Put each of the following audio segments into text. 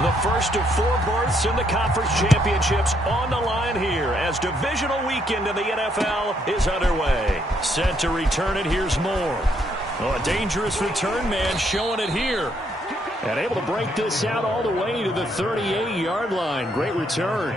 The first of 4 berths in the conference championships on the line here as divisional weekend in the NFL is underway. Set to return it, here's Moore. Oh, a dangerous return man showing it here. And able to break this out all the way to the 38-yard line. Great return.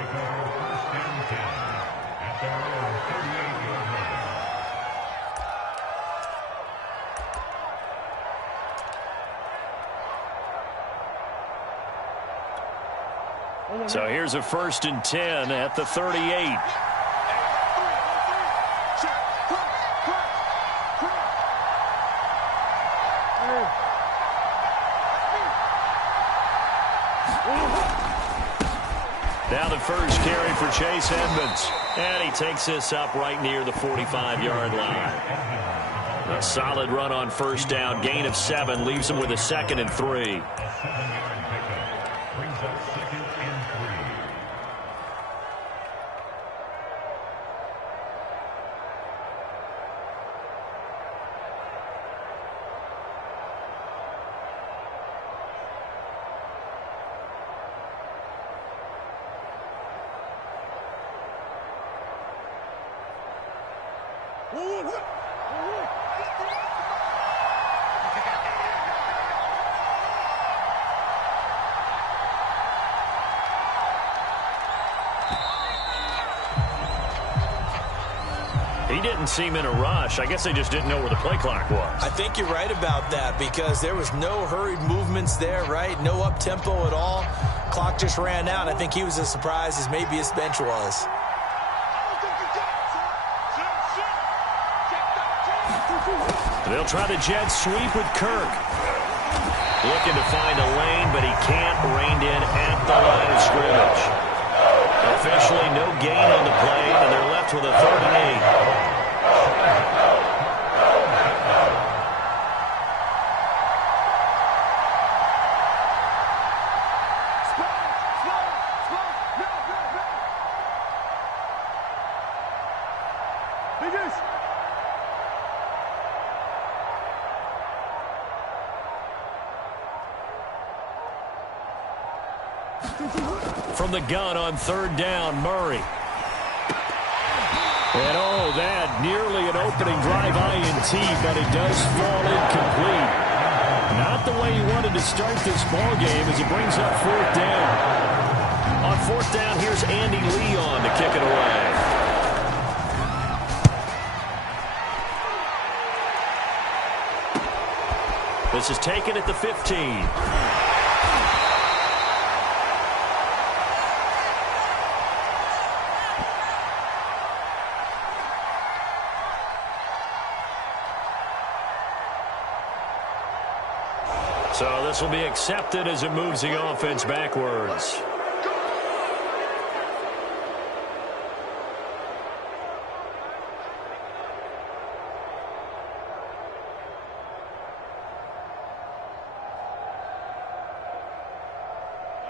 So here's a 1st and 10 at the 38. Now the first carry for Chase Edmonds. And he takes this up right near the 45-yard line. A solid run on 1st down. Gain of 7 leaves him with a 2nd and 3. He didn't seem in a rush. I guess they just didn't know where the play clock was. I think you're right about that because there was no hurried movements there, right? No up-tempo at all. Clock just ran out. I think he was as surprised as maybe his bench was. They'll try the jet sweep with Kirk. Looking to find a lane, but he can't. Reined in at the line of scrimmage. Officially no gain on the play, and they're left with a 3rd and 8. From the gun on 3rd down, Murray. And oh, that nearly an opening drive INT, but it does fall incomplete. Not the way he wanted to start this ball game as it brings up 4th down. On 4th down, here's Andy Leon to kick it away. This is taken at the 15. So this will be accepted as it moves the offense backwards.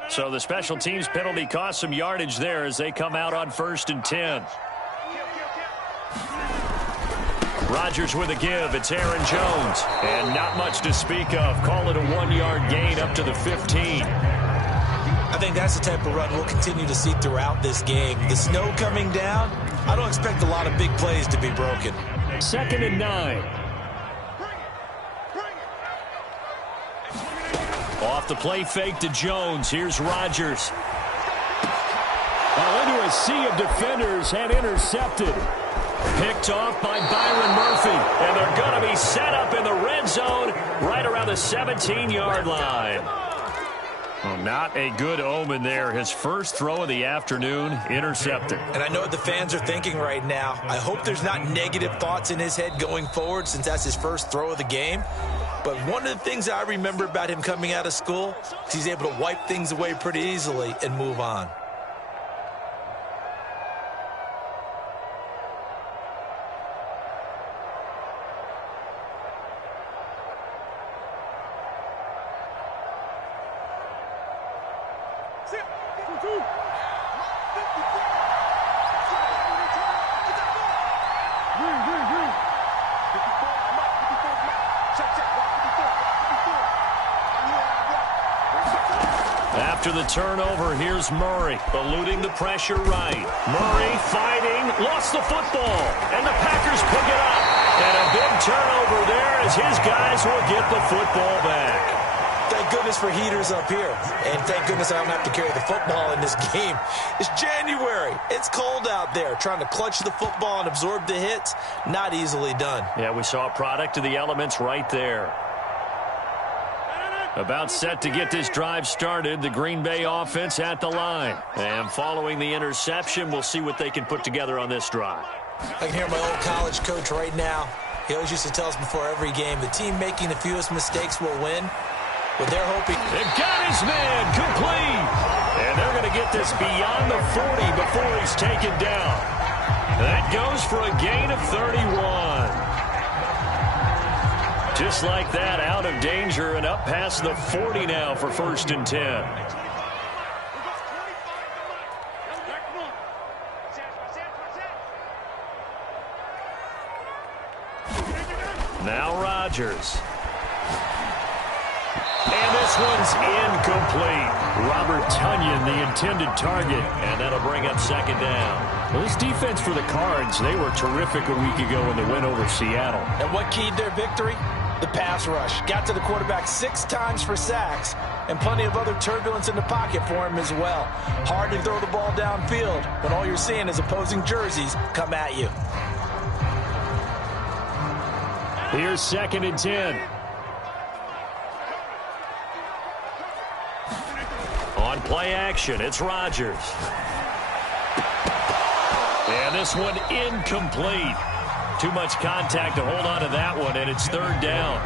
So the special teams penalty cost some yardage there as they come out on 1st and 10. Rodgers with a give. It's Aaron Jones. And not much to speak of. Call it a 1-yard gain up to the 15. I think that's the type of run we'll continue to see throughout this game. The snow coming down, I don't expect a lot of big plays to be broken. 2nd and 9. Off the play fake to Jones. Here's Rodgers. Into a sea of defenders and intercepted. Picked off by Byron Murphy. And they're going to be set up in the red zone right around the 17-yard line. Well, not a good omen there. His first throw of the afternoon, intercepted. And I know what the fans are thinking right now. I hope there's not negative thoughts in his head going forward since that's his first throw of the game. But one of the things I remember about him coming out of school is he's able to wipe things away pretty easily and move on. After the turnover, here's Murray, eluding the pressure right. Murray fighting, lost the football, and the Packers pick it up. And a big turnover there as his guys will get the football back. Thank goodness for heaters up here. And thank goodness I don't have to carry the football in this game. It's January. It's cold out there. Trying to clutch the football and absorb the hits, not easily done. Yeah, we saw a product of the elements right there. About set to get this drive started, the Green Bay offense at the line. And following the interception, we'll see what they can put together on this drive. I can hear my old college coach right now. He always used to tell us before every game, the team making the fewest mistakes will win. But they're hoping. They've got his man complete. And they're going to get this beyond the 40 before he's taken down. That goes for a gain of 31. Just like that, out of danger and up past the 40 now for 1st and 10. Now Rodgers. And this one's incomplete. Robert Tonyan, the intended target, and that'll bring up 2nd down. Well, this defense for the Cards, they were terrific a week ago in the win over Seattle. And what keyed their victory? The pass rush. Got to the quarterback 6 times for sacks, and plenty of other turbulence in the pocket for him as well. Hard to throw the ball downfield when all you're seeing is opposing jerseys come at you. Here's 2nd and 10. On play action, it's Rodgers. And this one incomplete. Too much contact to hold on to that one, and it's 3rd down.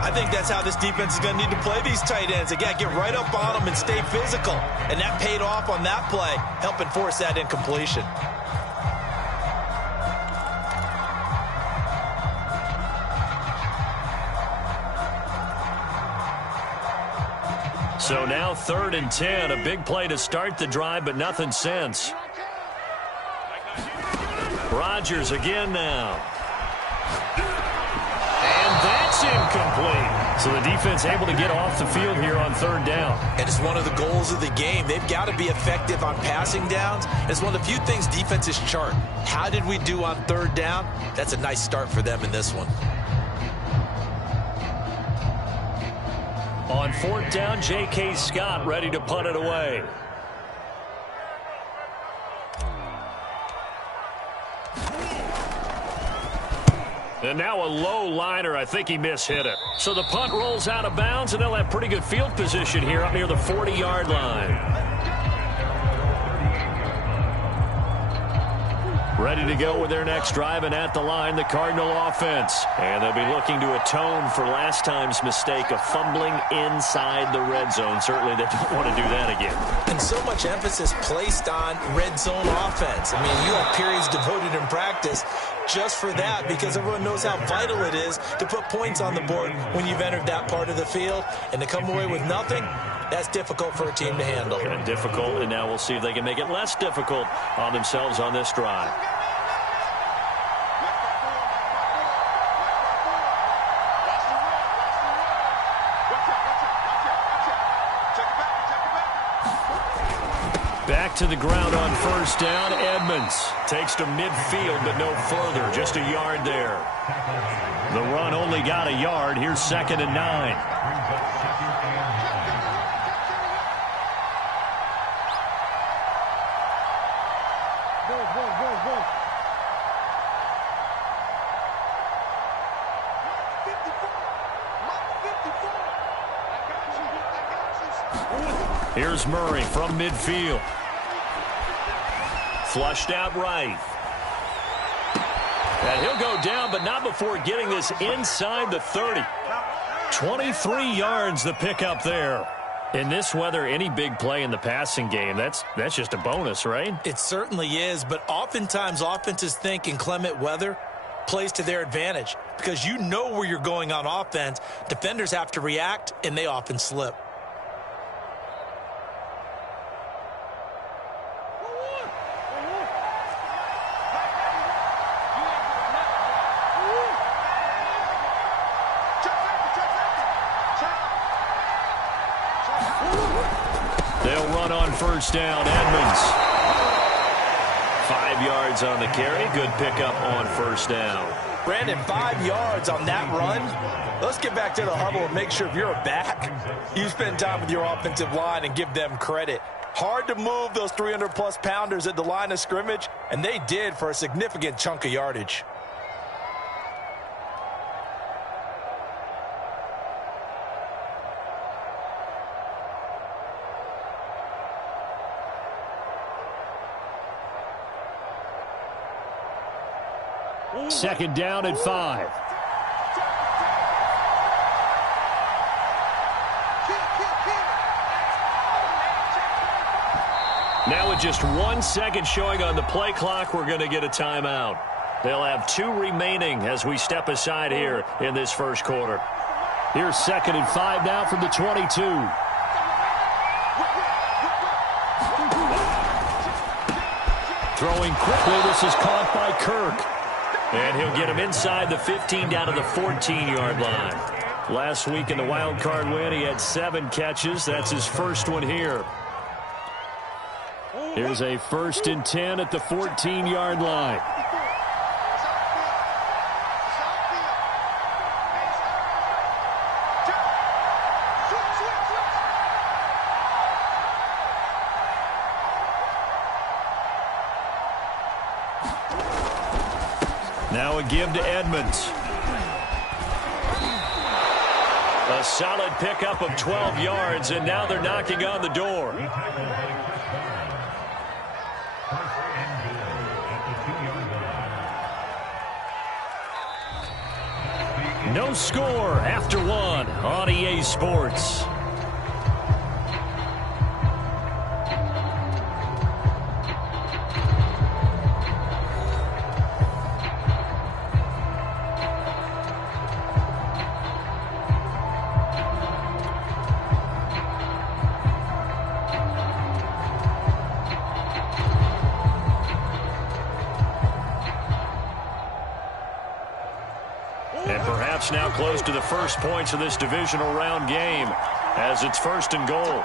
I think that's how this defense is going to need to play these tight ends. They got to get right up on them and stay physical. And that paid off on that play, helping force that incompletion. So now 3rd and 10, a big play to start the drive, but nothing since. Rodgers again now. And that's incomplete. So the defense able to get off the field here on 3rd down. And it's one of the goals of the game. They've got to be effective on passing downs. It's one of the few things defenses chart. How did we do on 3rd down? That's a nice start for them in this one. On 4th down, J.K. Scott ready to punt it away. And now a low liner. I think he mishit it. So the punt rolls out of bounds, and they'll have pretty good field position here up near the 40-yard line. Ready to go with their next drive, and at the line, the Cardinal offense. And they'll be looking to atone for last time's mistake of fumbling inside the red zone. Certainly they don't want to do that again. And so much emphasis placed on red zone offense. I mean, you have periods devoted in practice just for that, because everyone knows how vital it is to put points on the board when you've entered that part of the field. And to come away with nothing, that's difficult for a team to handle. And difficult, and now we'll see if they can make it less difficult on themselves on this drive. Back to the ground on 1st down. Edmonds takes to midfield, but no further. Just a yard there. The run only got a yard. Here's 2nd and 9. Here's Murray from midfield. Flushed out right. And he'll go down, but not before getting this inside the 30. 23 yards the pickup there. In this weather, any big play in the passing game, that's just a bonus, right? It certainly is, but oftentimes offenses think in clement weather plays to their advantage, because you know where you're going on offense. Defenders have to react, and they often slip. They'll run on first down. Edmonds. 5 yards on the carry. Good pickup on first down. Brandon, 5 yards on that run. Let's get back to the huddle and make sure if you're a back, you spend time with your offensive line and give them credit. Hard to move those 300-plus pounders at the line of scrimmage, and they did for a significant chunk of yardage. Second down and 5. Now with just 1 second showing on the play clock, we're going to get a timeout. They'll have 2 remaining as we step aside here in this first quarter. Here's second and 5 now from the 22. Throwing quickly, this is caught by Kirk. And he'll get him inside the 15 down to the 14-yard line. Last week in the wild card win, he had 7 catches. That's his first one here. Here's a 1st and 10 at the 14-yard line. Now a give to Edmonds. A solid pickup of 12 yards, and now they're knocking on the door. No score after 1 on EA Sports. And perhaps now close to the first points of this divisional round game as it's 1st and goal.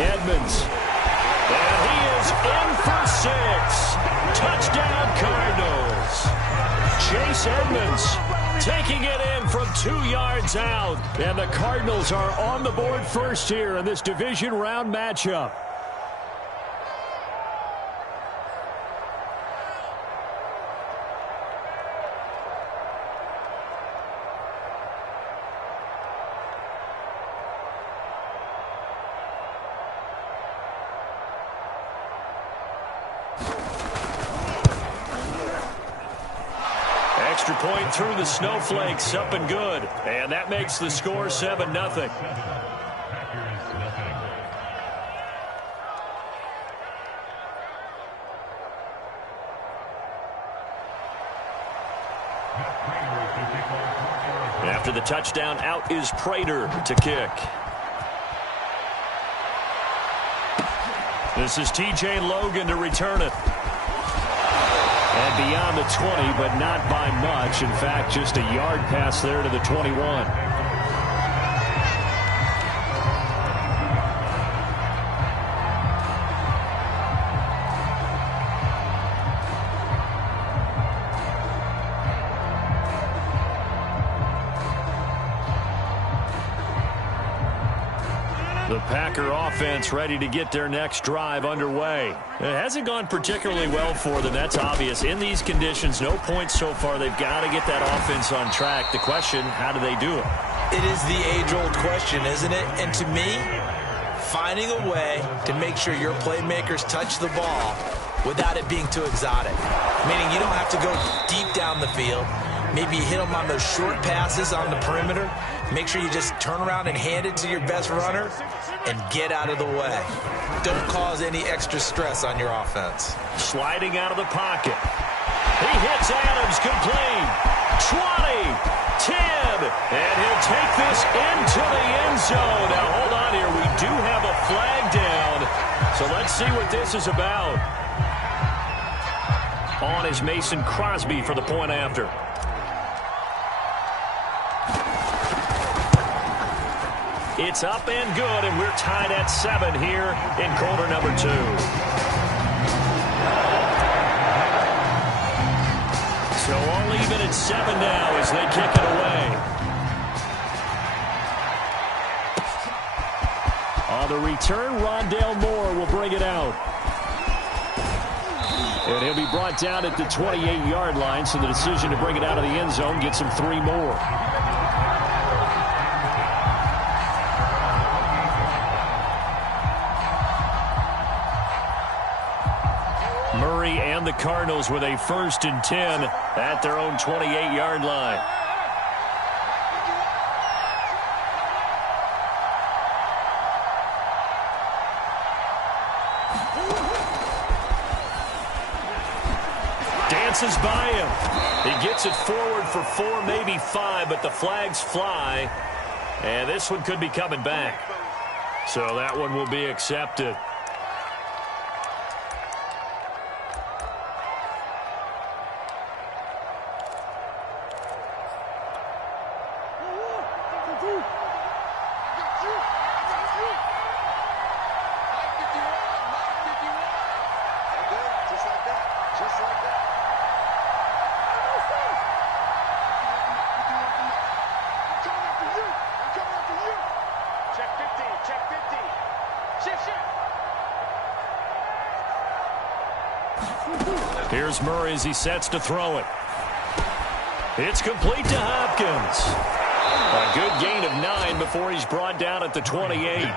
Edmonds. And he is in for 6. Touchdown Cardinals. Chase Edmonds taking it in from 2 yards out. And the Cardinals are on the board first here in this division round matchup. Extra point through the snowflakes, up and good. And that makes the score 7-0. After the touchdown, out is Prater to kick. This is TJ Logan to return it. And beyond the 20, but not by much. In fact, just a yard pass there to the 21. The Packer offense ready to get their next drive underway. It hasn't gone particularly well for them, that's obvious. In these conditions, no points so far. They've got to get that offense on track. The question, how do they do it? It is the age-old question, isn't it? And to me, finding a way to make sure your playmakers touch the ball without it being too exotic. Meaning you don't have to go deep down the field. Maybe you hit them on those short passes on the perimeter. Make sure you just turn around and hand it to your best runner and get out of the way. Don't cause any extra stress on your offense. Sliding out of the pocket. He hits Adams complete. 20, 10, and he'll take this into the end zone. Now, hold on here. We do have a flag down. So let's Let's see what this is about. On is Mason Crosby for the point after. It's up and good, and we're tied at 7 here in quarter number 2. So all even at 7 now as they kick it away. On the return, Rondale Moore will bring it out. And he'll be brought down at the 28-yard line, so the decision to bring it out of the end zone gets him 3 more. Murray and the Cardinals with a 1st and 10 at their own 28-yard line. Dances by him. He gets it forward for 4, maybe 5, but the flags fly. And this one could be coming back. So that one will be accepted. Here's Murray as he sets to throw it. It's complete to Hopkins. A good gain of 9 before he's brought down at the 28.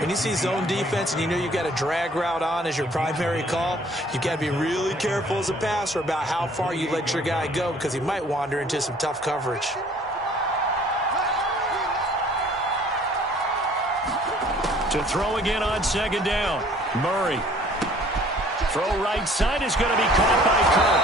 When you see zone defense and you know you've got a drag route on as your primary call, you've got to be really careful as a passer about how far you let your guy go because he might wander into some tough coverage. To throw again on 2nd down. Murray. Throw right side is going to be caught by Kirk.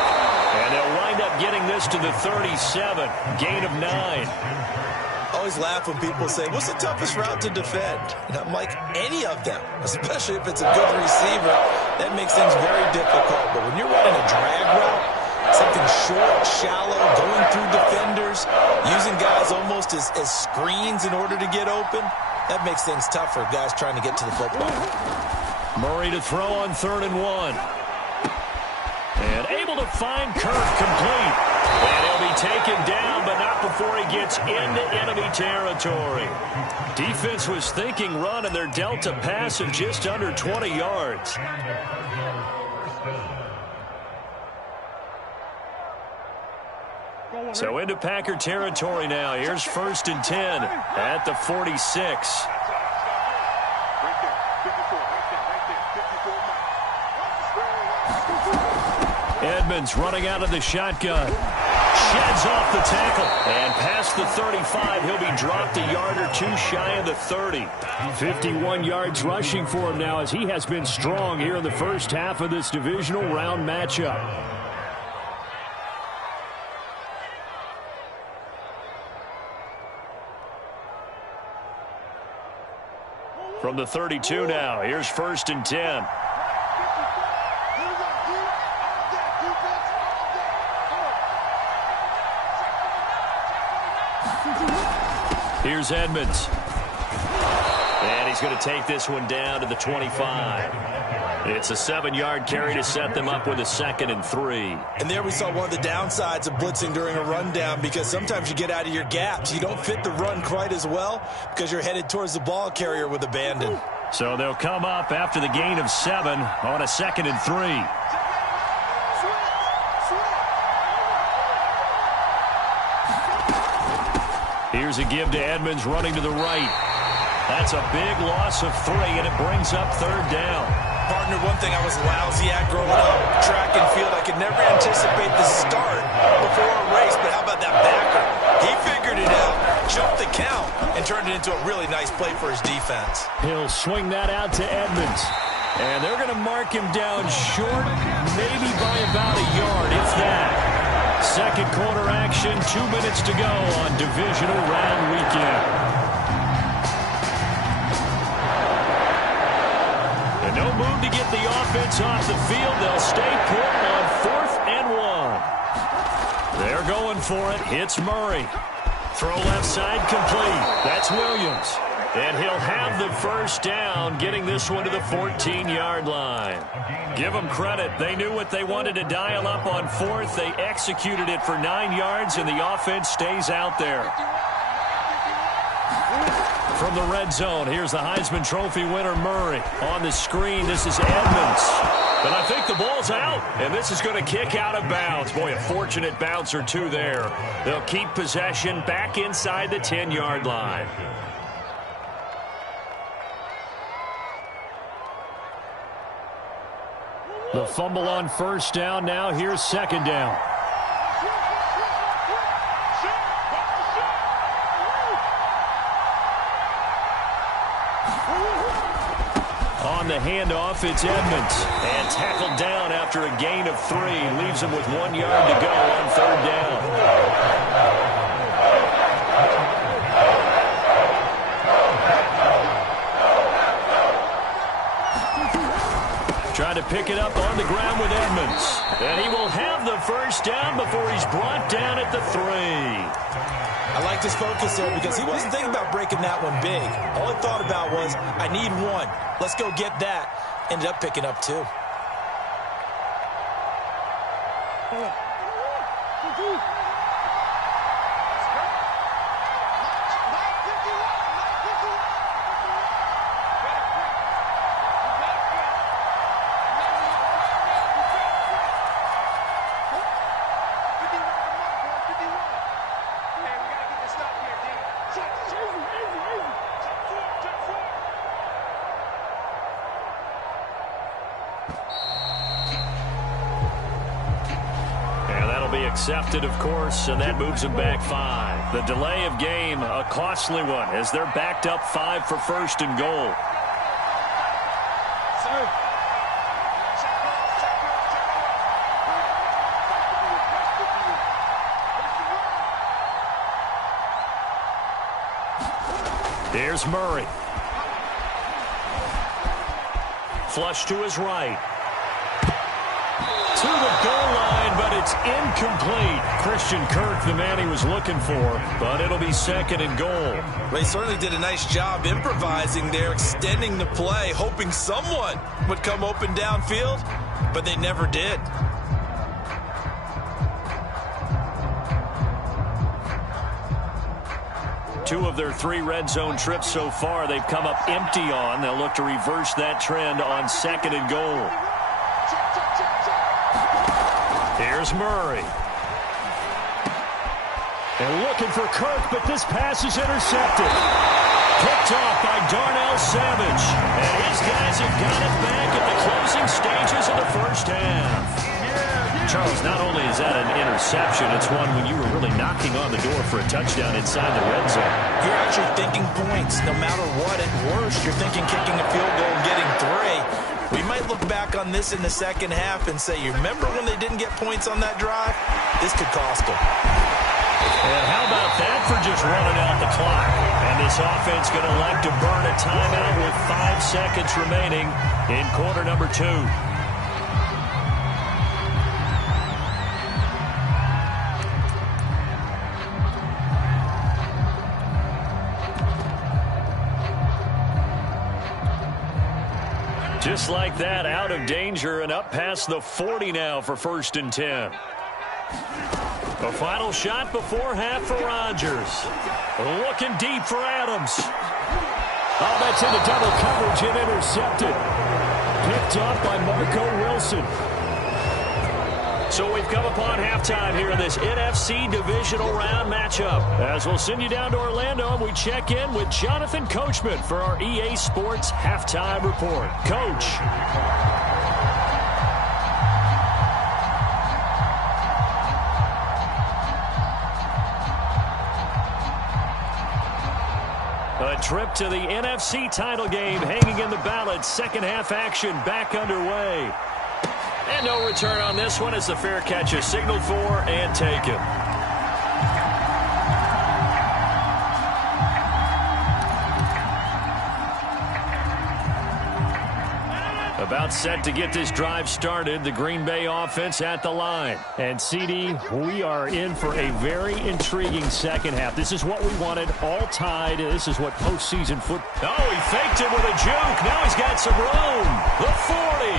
And they'll wind up getting this to the 37. Gain of 9. I always laugh when people say, what's the toughest route to defend? And I'm like, any of them, especially if it's a good receiver. That makes things very difficult. But when you're running a drag route, something short, shallow, going through defenders, using guys almost as screens in order to get open, that makes things tough for guys trying to get to the football. Murray to throw on 3rd and 1. And able to find Kirk complete. And he'll be taken down, but not before he gets into enemy territory. Defense was thinking run, and they're dealt a pass of just under 20 yards. So into Packer territory now. Here's 1st and 10 at the 46. Edmonds running out of the shotgun. Sheds off the tackle. And past the 35, he'll be dropped a yard or 2 shy of the 30. 51 yards rushing for him now as he has been strong here in the first half of this divisional round matchup. From the 32 now, here's 1st and 10. Here's Edmonds. And he's going to take this one down to the 25. It's a 7-yard carry to set them up with a 2nd and 3. And there we saw one of the downsides of blitzing during a rundown because sometimes you get out of your gaps. You don't fit the run quite as well because you're headed towards the ball carrier with abandon. So they'll come up after the gain of 7 on a 2nd and 3. Here's a give to Edmonds running to the right. That's a big loss of 3, and it brings up 3rd down. Partner, one thing I was lousy at growing up, track and field, I could never anticipate the start before a race, but how about that backer? He figured it out, jumped the count, and turned it into a really nice play for his defense. He'll swing that out to Edmonds. And they're going to mark him down short, maybe by about a yard, if that. 2nd quarter action, 2 minutes to go on divisional round weekend. And no move to get the offense off the field. They'll stay put on 4th and 1. They're going for it. It's Murray. Throw left side complete. That's Williams. And he'll have the first down, getting this one to the 14-yard line. Give them credit. They knew what they wanted to dial up on 4th. They executed it for 9 yards, and the offense stays out there. From the red zone, here's the Heisman Trophy winner, Murray. On the screen, this is Edmonds. But I think the ball's out, and this is going to kick out of bounds. Boy, a fortunate bounce or two there. They'll keep possession back inside the 10-yard line. The fumble on first down. Now here's 2nd down. On the handoff, it's Edmonds. And tackled down after a gain of 3. Leaves him with 1 yard to go on 3rd down. Trying to pick it up on the ground with Edmonds. And he will have the first down before he's brought down at the 3. I like his focus there because he wasn't thinking about breaking that one big. All he thought about was, I need 1. Let's go get that. Ended up picking up 2. Accepted, of course, and that moves them back 5. The delay of game, a costly one, as they're backed up 5 for 1st and goal. Here's Murray. Flush to his right. To the goal line, but it's incomplete. Christian Kirk, the man he was looking for, but it'll be 2nd and goal. They certainly did a nice job improvising there, extending the play, hoping someone would come open downfield, but they never did. Two of their 3 red zone trips so far, they've come up empty on. They'll look to reverse that trend on 2nd and goal. Here's Murray. And looking for Kirk, but this pass is intercepted. Picked off by Darnell Savage. And his guys have got it back at the closing stages of the first half. Charles, not only is that an interception, it's one when you were really knocking on the door for a touchdown inside the red zone. You're actually thinking points. No matter what, at worst, you're thinking kicking a field goal and getting 3. We might look back on this in the second half and say, you remember when they didn't get points on that drive? This could cost them. And how about that for just running out the clock? And this offense going to elect to burn a timeout with 5 seconds remaining in quarter number 2. Just like that, out of danger and up past the 40 now for 1st and 10. A final shot before half for Rodgers. Looking deep for Adams. Oh, that's into double coverage and intercepted. Picked off by Marco Wilson. So we've come upon halftime here in this NFC divisional round matchup. As we'll send you down to Orlando, and we check in with Jonathan Coachman for our EA Sports Halftime Report. Coach. A trip to the NFC title game hanging in the balance. Second half action back underway. And no return on this one as the fair catch is signaled for and taken. About set to get this drive started, the Green Bay offense at the line. And, CD, we are in for a very intriguing second half. This is what we wanted, all tied. This is what postseason football. Oh, he faked it with a juke. Now he's got some room. The 40.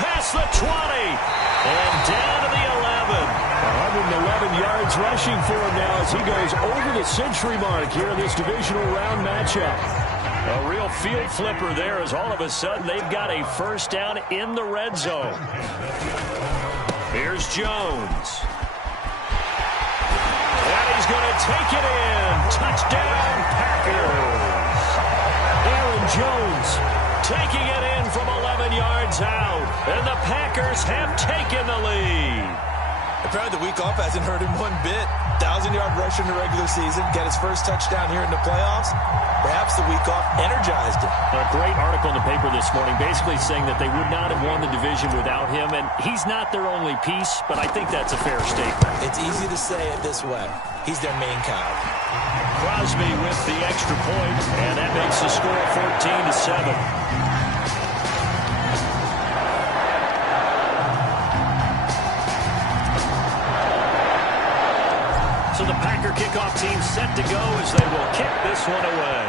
Past the 20. And down to the 11. 111 yards rushing for him now as he goes over the century mark here in this divisional round matchup. A real field flipper there as all of a sudden they've got a first down in the red zone. Here's Jones. And he's going to take it in. Touchdown, Packers. Aaron Jones taking it in from 11 yards out. And the Packers have taken the lead. Apparently the week off hasn't hurt him one bit. 1,000-yard rusher in the regular season. Get his first touchdown here in the playoffs. Perhaps the week off energized him. A great article in the paper this morning basically saying that they would not have won the division without him. And he's not their only piece, but I think that's a fair statement. It's easy to say it this way. He's their main cog. Crosby with the extra point, and that makes the score 14-7. So the Packer kickoff team set to go as they will kick this one away.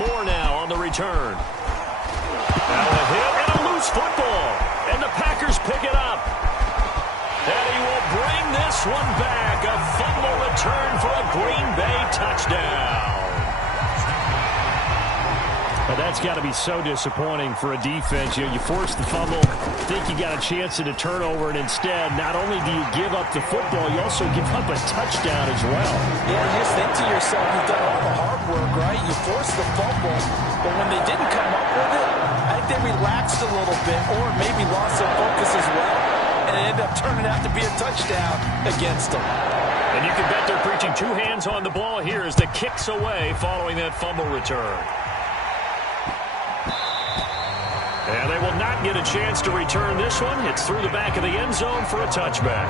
Moore now on the return. Now a hit and a loose football. And the Packers pick it up. And he will bring this one back. A fumble return for a Green Bay touchdown. Well, that's got to be so disappointing for a defense. You force the fumble, think you got a chance at a turnover, and instead, not only do you give up the football, you also give up a touchdown as well. Yeah, you just think to yourself, you've done all the hard work, right? You forced the fumble, but when they didn't come up with it, I think they relaxed a little bit or maybe lost their focus as well, and it ended up turning out to be a touchdown against them. And you can bet they're preaching two hands on the ball here as the kick's away following that fumble return. And they will not get a chance to return this one. It's through the back of the end zone for a touchback.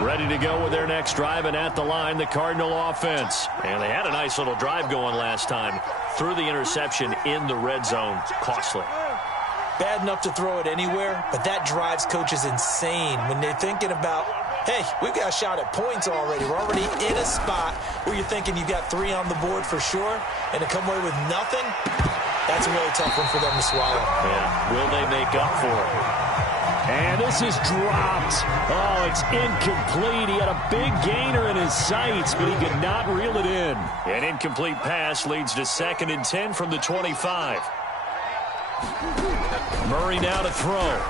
Ready to go with their next drive, and at the line, the Cardinal offense. And they had a nice little drive going last time. Through the interception in the red zone. Costly. Bad enough to throw it anywhere, but that drives coaches insane when they're thinking about, hey, we've got a shot at points already. We're already in a spot where you're thinking you've got 3 on the board for sure, and to come away with nothing, that's a really tough one for them to swallow. Yeah, will they make up for it? And this is dropped. Oh, it's incomplete. He had a big gainer in his sights, but he could not reel it in. An incomplete pass leads to 2nd and 10 from the 25. Murray now to throw.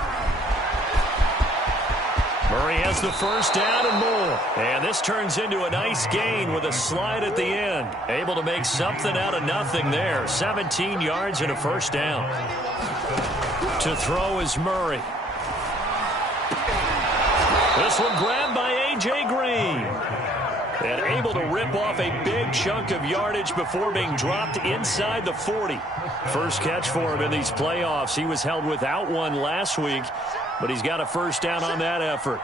Murray has the first down and more. And this turns into a nice gain with a slide at the end. Able to make something out of nothing there. 17 yards and a first down. To throw is Murray. This one grabbed by A.J. Green. And able to rip off a big chunk of yardage before being dropped inside the 40. First catch for him in these playoffs. He was held without one last week, but he's got a first down on that effort.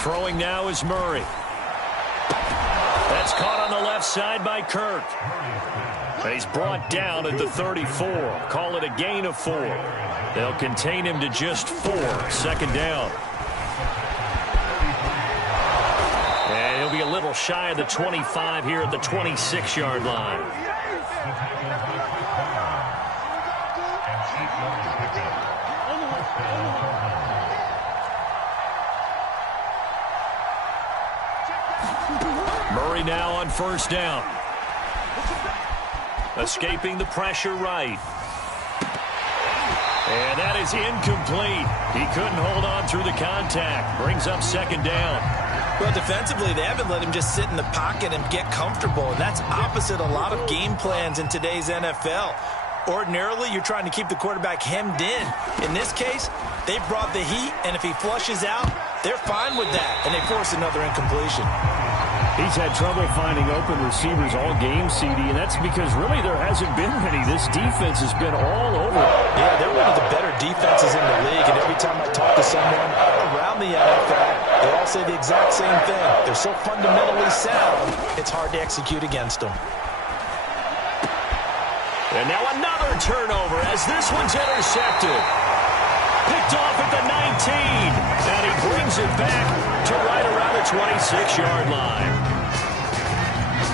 Throwing now is Murray. That's caught on the left side by Kirk. And he's brought down at the 34. Call it a gain of 4. They'll contain him to just 4. Second down. And he'll be a little shy of the 25 here at the 26-yard line. Murray now on first down. Escaping the pressure right. And that is incomplete. He couldn't hold on through the contact. Brings up second down. Well, defensively, they haven't let him just sit in the pocket and get comfortable. And that's opposite a lot of game plans in today's NFL. Ordinarily, you're trying to keep the quarterback hemmed in. In this case, they brought the heat, and if he flushes out, they're fine with that. And they force another incompletion. He's had trouble finding open receivers all game, CD, and that's because really there hasn't been many. This defense has been all over. Yeah, they're one of the better someone around the NFL, they all say the exact same thing. They're so fundamentally sound, it's hard to execute against them. And now another turnover as this one's intercepted. Picked off at the 19. And he brings it back to right around the 26-yard line.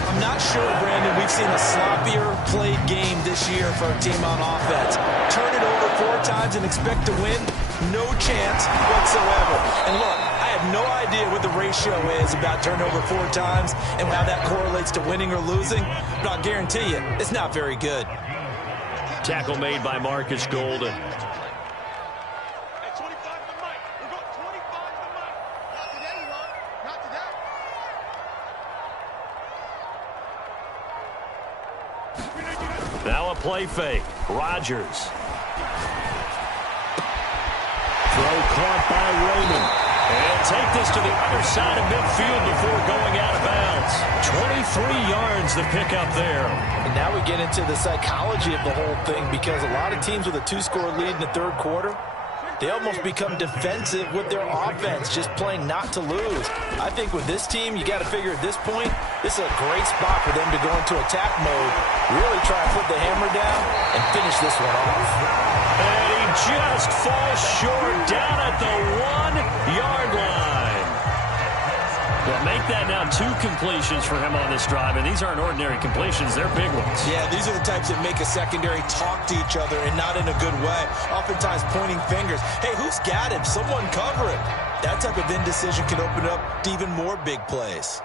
I'm not sure, Brandon, we've seen a sloppier played game this year for a team on offense. Turn it over 4 times and expect to win? No chance whatsoever. And look, I have no idea what the ratio is about turnover 4 times and how that correlates to winning or losing, but I'll guarantee you, it's not very good. Tackle made by Marcus Golden. Now a play fake. Rodgers. Throw caught by Raymond. And take this to the other side of midfield before going out of bounds. 23 yards the pickup there. And now we get into the psychology of the whole thing, because a lot of teams with a 2-score lead in the third quarter, they almost become defensive with their offense, just playing not to lose. I think with this team, you got to figure at this point, this is a great spot for them to go into attack mode, really try and put the hammer down and finish this one off. And he just falls short down at the 1-yard line. Well, make that now 2 completions for him on this drive, and these aren't ordinary completions. They're big ones. Yeah, these are the types that make a secondary talk to each other, and not in a good way. Oftentimes pointing fingers. Hey, who's got him? Someone cover it. That type of indecision can open up to even more big plays.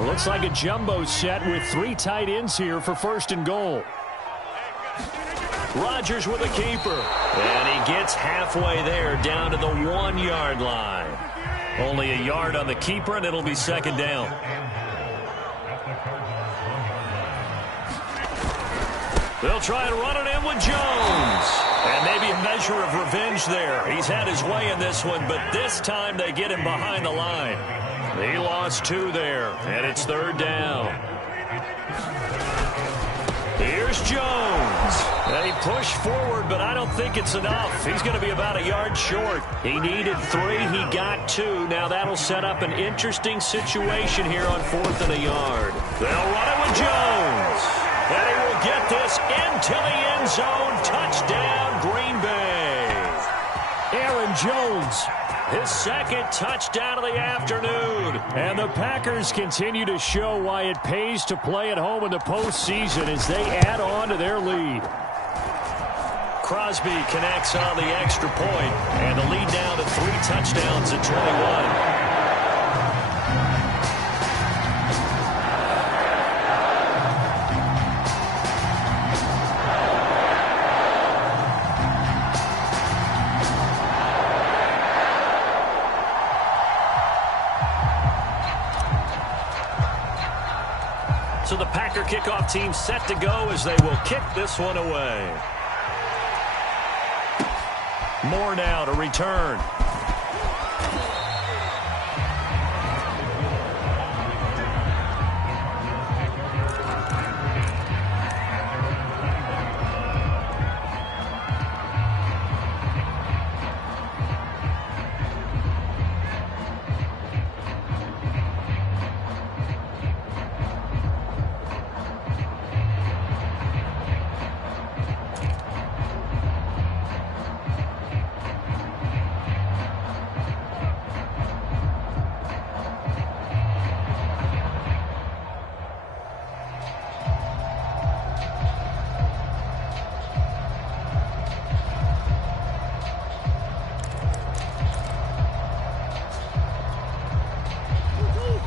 Looks like a jumbo set with 3 tight ends here for 1st and goal. Rodgers with a keeper. And he gets halfway there down to the 1-yard line. Only a yard on the keeper, and it'll be 2nd down. They'll try and run it in with Jones. And maybe a measure of revenge there. He's had his way in this one, but this time they get him behind the line. He lost 2 there, and it's 3rd down. Here's Jones. And he pushed forward, but I don't think it's enough. He's going to be about a yard short. He needed 3. He got 2. Now that'll set up an interesting situation here on 4th and a yard. They'll run it with Jones. And he will get this into the end zone. Touchdown, Green Bay. Aaron Jones, his 2nd touchdown of the afternoon. And the Packers continue to show why it pays to play at home in the postseason as they add on to their lead. Crosby connects on the extra point, and the lead down to 3 touchdowns at 21. So the Packer kickoff team set to go as they will kick this one away. Moore now to return.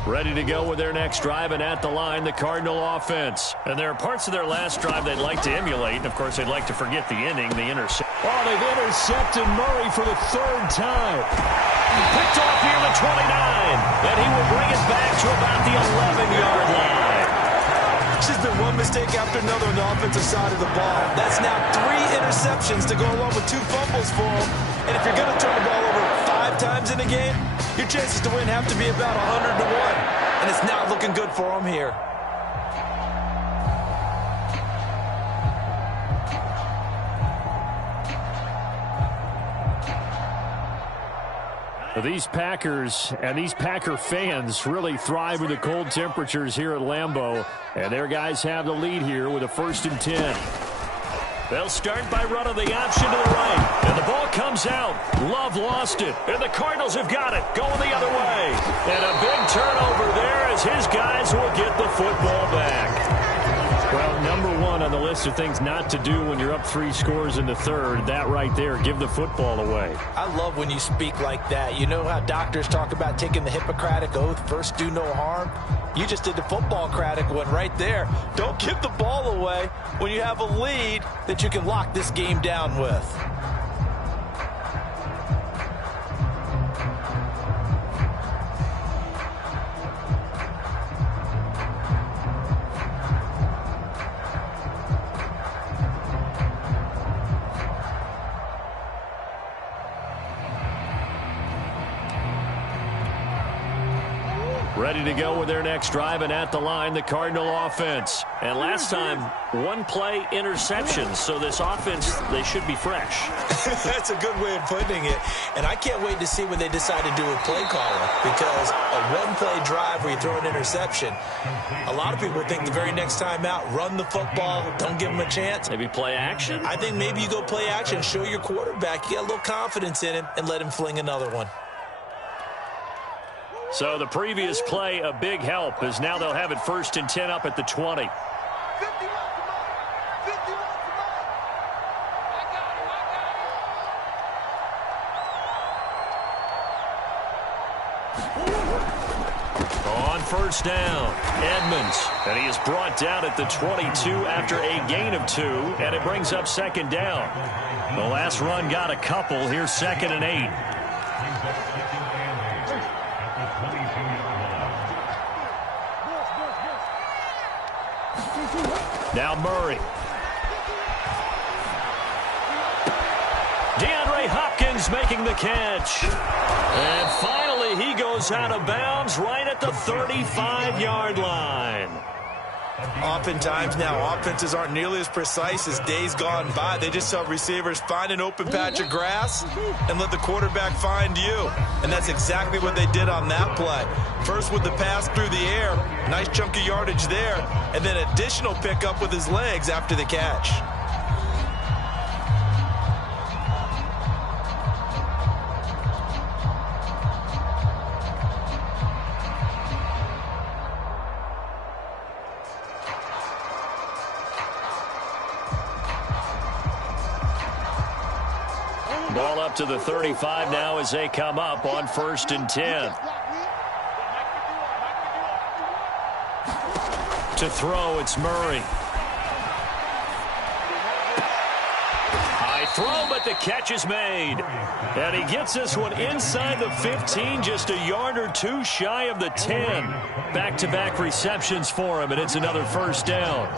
Ready to go with their next drive, and at the line, the Cardinal offense. And there are parts of their last drive they'd like to emulate, and of course they'd like to forget the ending, the intercept. Oh, they've intercepted Murray for the 3rd time. Picked off near the 29, and he will bring it back to about the 11-yard line. It's just been one mistake after another on the offensive side of the ball. That's now 3 interceptions to go along with 2 fumbles for him. And if you're going to turn the ball over 5 times in a game, your chances to win have to be about 100 to 1. And it's not looking good for him here. These Packers and these Packer fans really thrive in the cold temperatures here at Lambeau. And their guys have the lead here with a 1st and 10. They'll start by running the option to the right. And the ball comes out. Love lost it. And the Cardinals have got it. Going the other way. And a big turnover there as his guys will get the football back. Well, number 1 on the list of things not to do when you're up 3 scores in the 3rd. That right there, give the football away. I love when you speak like that. You know how doctors talk about taking the Hippocratic Oath, first do no harm? You just did the football-cratic one right there. Don't give the ball away when you have a lead that you can lock this game down with. Ready to go with their next drive, and at the line, the Cardinal offense. And last time, 1-play interception, so this offense, they should be fresh. That's a good way of putting it. And I can't wait to see what they decide to do with play calling, because a 1-play drive where you throw an interception, a lot of people think the very next time out, run the football, don't give them a chance. Maybe play action? I think maybe you go play action, show your quarterback, you got a little confidence in him, and let him fling another one. So the previous play, a big help, as now they'll have it 1st and 10 up at the 20. On 1st down, Edmonds, and he is brought down at the 22 after a gain of 2, and it brings up 2nd down. The last run got a couple. Here's 2nd and 8. Now Murray. DeAndre Hopkins making the catch. And finally he goes out of bounds right at the 35-yard line. Oftentimes now, offenses aren't nearly as precise as days gone by. They just help receivers find an open patch of grass and let the quarterback find you. And that's exactly what they did on that play. First with the pass through the air, nice chunk of yardage there, and then additional pickup with his legs after the catch. Ball up to the 35 now as they come up on 1st and 10. To throw, it's Murray. High throw, but the catch is made. And he gets this one inside the 15, just a yard or 2 shy of the 10. Back-to-back receptions for him, and it's another 1st down.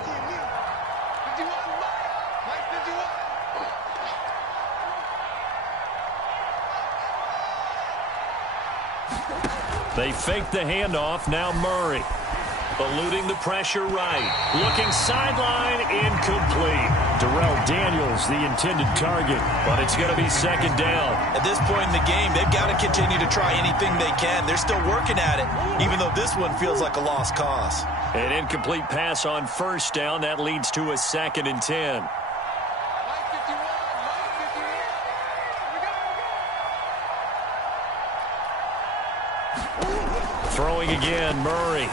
They fake the handoff. Now Murray. Eluding the pressure right. Looking sideline, incomplete. Darrell Daniels, the intended target, but it's going to be 2nd down. At this point in the game, they've got to continue to try anything they can. They're still working at it, even though this one feels like a lost cause. An incomplete pass on 1st down. That leads to a 2nd and 10. Throwing again, Murray.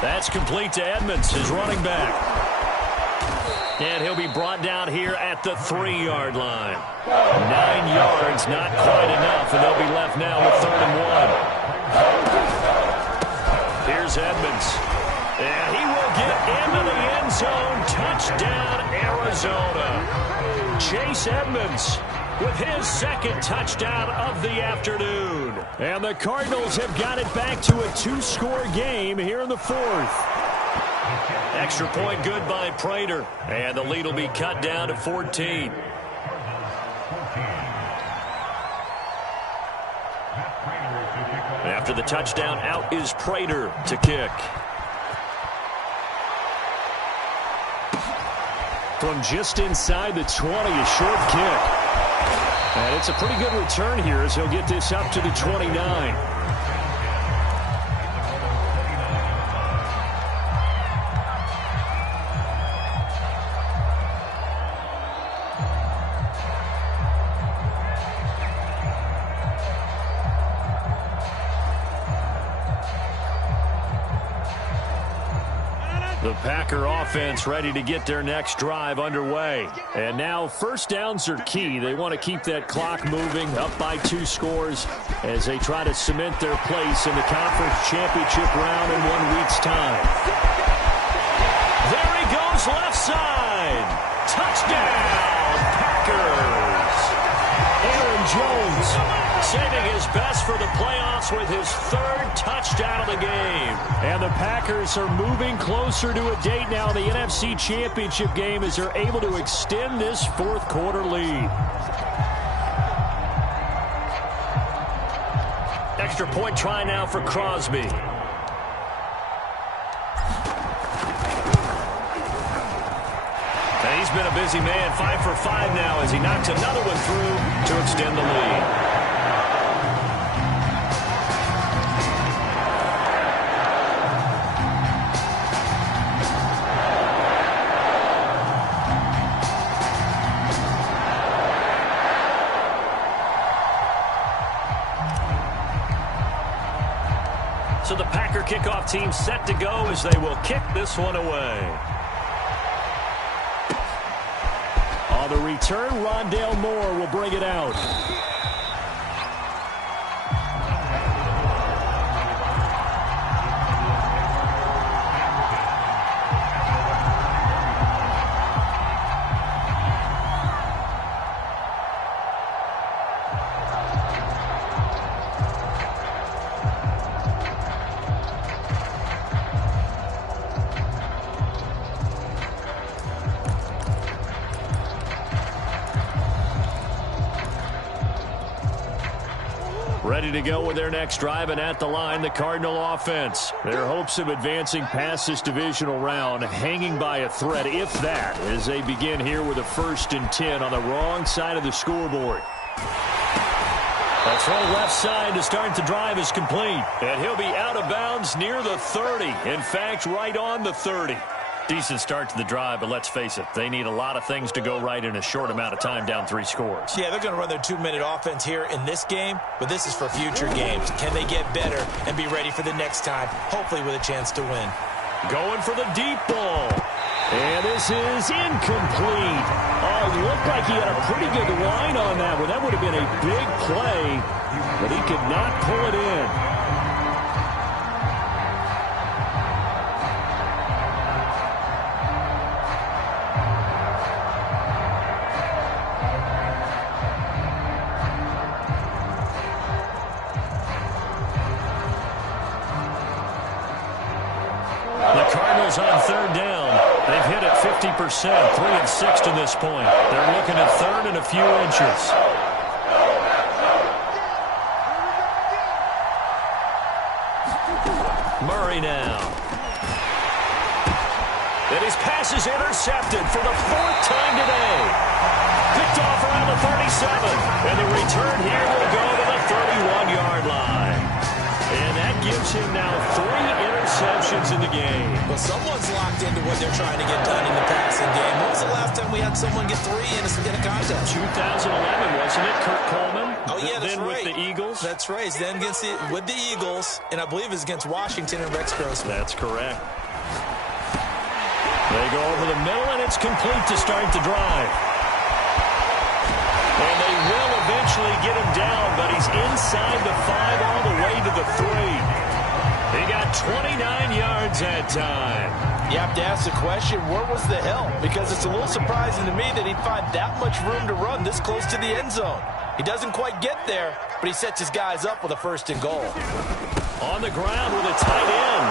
That's complete to Edmonds, his running back. And he'll be brought down here at the 3-yard line. 9 yards, not quite enough, and they'll be left now with 3rd and 1. Here's Edmonds. And he will get into the end zone. Touchdown, Arizona. Chase Edmonds with his 2nd touchdown of the afternoon. And the Cardinals have got it back to a 2-score game here in the 4th. Extra point good by Prater. And the lead will be cut down to 14. After the touchdown, out is Prater to kick. From just inside the 20, a short kick. And it's a pretty good return here as he'll get this up to the 29. The Packer offense ready to get their next drive underway. And now first downs are key. They want to keep that clock moving, up by 2 scores as they try to cement their place in the conference championship round in 1 week's time. There he goes, left side. Touchdown, Packers. Aaron Jones saving his best for the playoffs with his 3rd touchdown of the game. And the Packers are moving closer to a date now in the NFC Championship game as they're able to extend this 4th quarter lead. Extra point try now for Crosby. And he's been a busy man, 5 for 5 now as he knocks another one through to extend the lead. So the Packer kickoff team set to go as they will kick this one away. On the return, Rondale Moore will bring it out. Ready to go with their next drive, and at the line, the Cardinal offense. Their hopes of advancing past this divisional round hanging by a thread, if that, as they begin here with a 1st and 10 on the wrong side of the scoreboard. A throw left side to start the drive is complete, and he'll be out of bounds near the 30. In fact, right on the 30. Decent start to the drive, but let's face it, they need a lot of things to go right in a short amount of time down 3 scores. Yeah, they're going to run their 2-minute offense here in this game, but this is for future games. Can they get better and be ready for the next time, hopefully with a chance to win? Going for the deep ball. And this is incomplete. Oh, it looked like he had a pretty good line on that one. That would have been a big play, but he could not pull it in. On 3rd down. They've hit it 50%, 3 and 6 to this point. They're looking at 3rd and a few inches. Murray now. And his pass is intercepted for the 4th time today. Picked off around the 37. And the return here will go to the 31-yard line. And that gives him now 3 interceptions in the game. Well, someone's locked into what they're trying to get done in the passing game. When was the last time we had someone get 3 in a contest? 2011, wasn't it? Kurt Coleman. Oh, yeah, that's then right. With the Eagles. That's right. Then with the Eagles, and I believe it's against Washington and Rex Grossman. That's correct. They go over the middle, and it's complete to start the drive. And they will eventually get him down, but he's inside the 5 all the way to the 3. He got 29 yards that time. You have to ask the question, where was the help? Because it's a little surprising to me that he'd find that much room to run this close to the end zone. He doesn't quite get there, but he sets his guys up with a 1st and goal. On the ground with a tight end.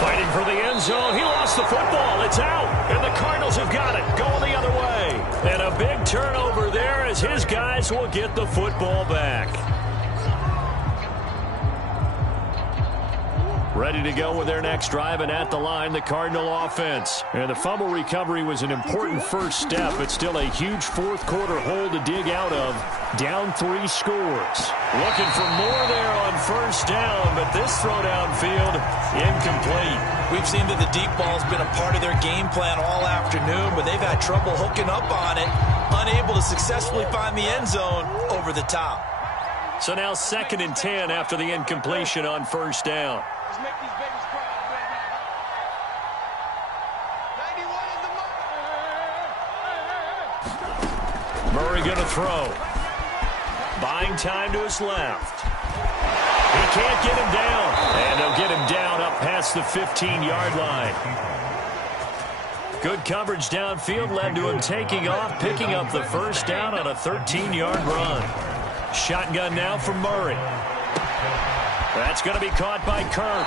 Fighting for the end zone. He lost the football. It's out. And the Cardinals have got it. Going the other way. And a big turnover there as his guys will get the football back. Ready to go with their next drive, and at the line, the Cardinal offense. And the fumble recovery was an important first step, but still a huge fourth-quarter hole to dig out of. Down 3 scores. Looking for more there on first down, but this throw downfield, incomplete. We've seen that the deep ball's been a part of their game plan all afternoon, but they've had trouble hooking up on it, unable to successfully find the end zone over the top. So now 2nd and 10 after the incompletion on first down. Make these babies cry, baby. 91 in the Murray going to throw. Buying time to his left. He can't get him down. And they'll get him down up past the 15-yard line. Good coverage downfield led to him taking off, picking up the first down on a 13-yard run. Shotgun now for Murray. That's going to be caught by Kirk.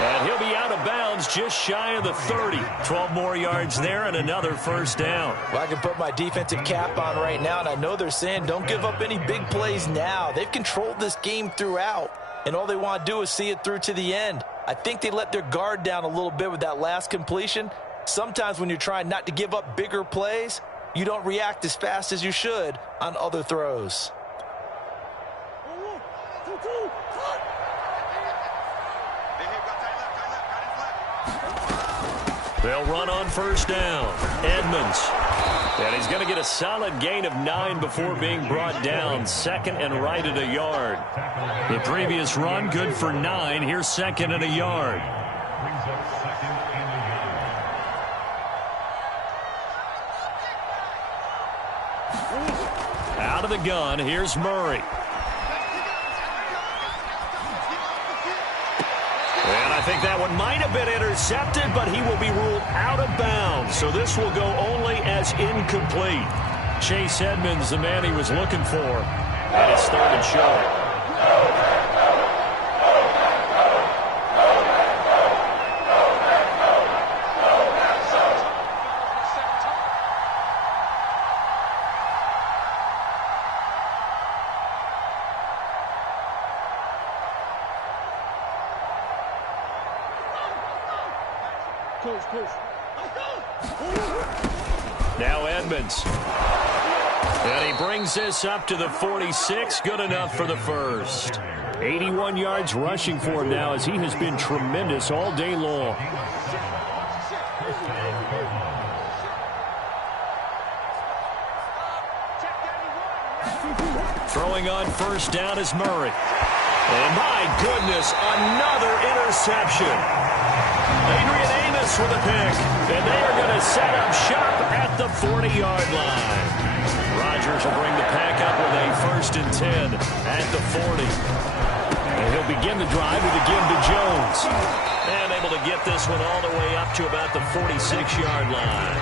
And he'll be out of bounds just shy of the 30. 12 more yards there and another first down. Well, I can put my defensive cap on right now, and I know they're saying don't give up any big plays now. They've controlled this game throughout, and all they want to do is see it through to the end. I think they let their guard down a little bit with that last completion. Sometimes when you're trying not to give up bigger plays, you don't react as fast as you should on other throws. They'll run on first down. Edmonds. And he's going to get a solid gain of 9 before being brought down. 2nd and right at a yard. The previous run good for 9. Here's 2nd and a yard. Out of the gun, here's Murray. And I think that one might have been intercepted, but he will be ruled out of bounds. So this will go only as incomplete. Chase Edmonds, the man he was looking for. And it's 3rd and short. Now Edmonds. And he brings this up to the 46. Good enough for the first. 81 yards rushing for him now as he has been tremendous all day long. Throwing on first down is Murray. And my goodness, another interception. Adrian Amos with a pick. And they are going to set up shop at the 40-yard line. Rodgers will bring the pack up with a 1st and 10 at the 40. And he'll begin the drive with a give to Jones. And able to get this one all the way up to about the 46-yard line.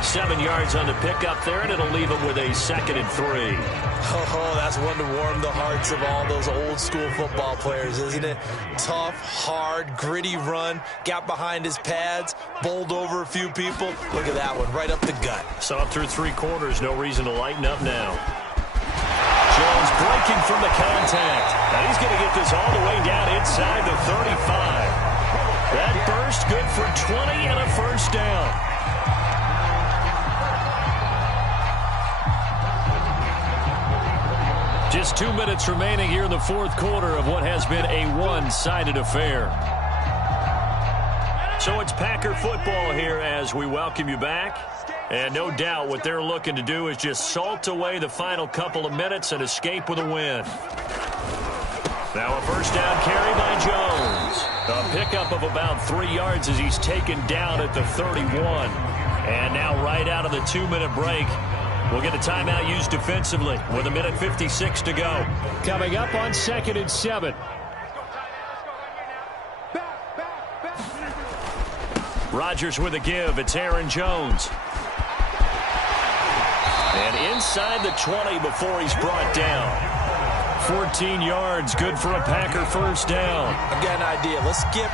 7 yards on the pickup there, and it'll leave him with a 2nd and 3. Oh, that's one to warm the hearts of all those old-school football players, isn't it? Tough, hard, gritty run, got behind his pads, bowled over a few people. Look at that one, right up the gut. Saw it through 3 quarters, no reason to lighten up now. Jones breaking from the contact. Now he's going to get this all the way down inside the 35. That burst good for 20 and a first down. Just 2 minutes remaining here in the 4th quarter of what has been a one-sided affair. So it's Packer football here as we welcome you back. And no doubt what they're looking to do is just salt away the final couple of minutes and escape with a win. Now a first down carry by Jones. A pickup of about 3 yards as he's taken down at the 31. And now right out of the 2-minute break, we'll get a timeout used defensively with 1:56 to go. Coming up on 2nd and 7. Rodgers with a give. It's Aaron Jones. And inside the 20 before he's brought down. 14 yards, good for a Packer first down. I've got an idea. Let's skip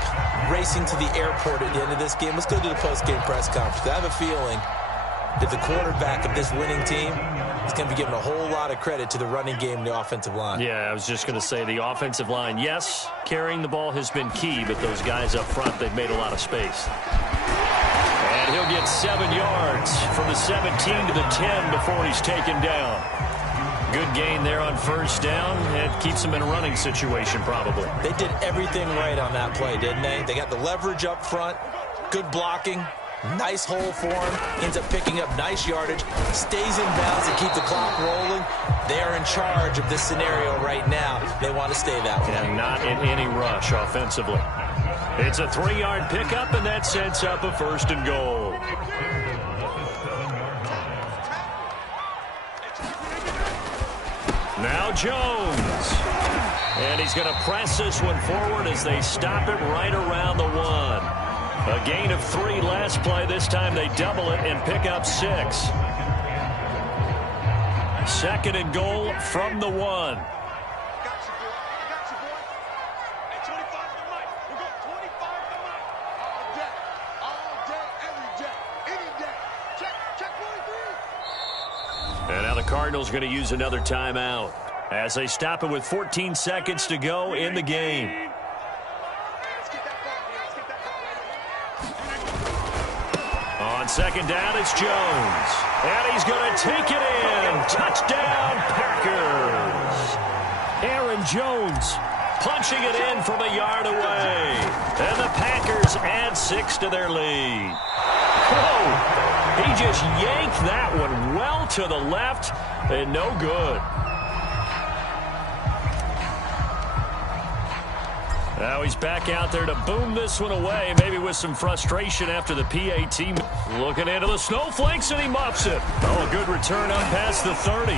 racing to the airport at the end of this game. Let's go to the post-game press conference. I have a feeling that the quarterback of this winning team is going to be giving a whole lot of credit to the running game and the offensive line. Yeah, I was just going to say the offensive line, yes, carrying the ball has been key, but those guys up front, they've made a lot of space. And he'll get 7 yards from the 17 to the 10 before he's taken down. Good gain there on first down. It keeps him in a running situation probably. They did everything right on that play, didn't they? They got the leverage up front, good blocking, nice hole for him, ends up picking up nice yardage, stays in bounds to keep the clock rolling. They are in charge of this scenario right now. They want to stay that way. And not in any rush offensively. It's a 3-yard pickup, and that sets up a first and goal. Now Jones. And he's going to press this one forward as they stop it right around the 1. A gain of 3 last play. This time they double it and pick up 6. Second and goal from the 1. And now the Cardinals going to use another timeout as they stop it with 14 seconds to go in the game. On second down, it's Jones. And he's going to take it in. Touchdown, Packers. Aaron Jones punching it in from a yard away. And the Packers add 6 to their lead. Whoa! He just yanked that one well to the left and no good. Now he's back out there to boom this one away, maybe with some frustration after the PAT. Looking into the snowflakes, and he muffs it. Oh, a good return up past the 30.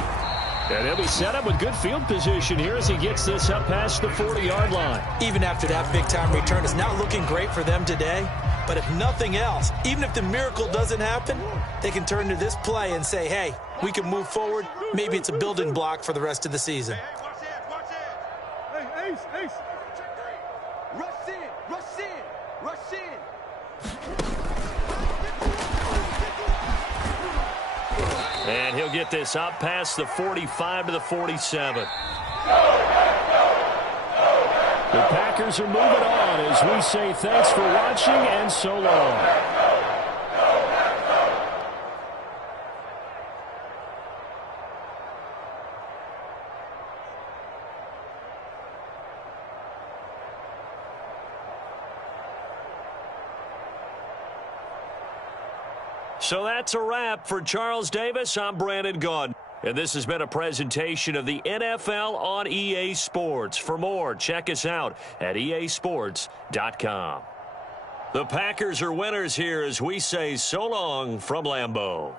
And he'll be set up with good field position here as he gets this up past the 40-yard line. Even after that big-time return, it's not looking great for them today. But if nothing else, even if the miracle doesn't happen, they can turn to this play and say, hey, we can move forward. Maybe it's a building block for the rest of the season. Hey, Ace. Rush in. And he'll get this up past the 45 to the 47. The Packers are moving on as we say thanks for watching and so long. So that's a wrap for Charles Davis. I'm Brandon Gaudin. And this has been a presentation of the NFL on EA Sports. For more, check us out at easports.com. The Packers are winners here as we say so long from Lambeau.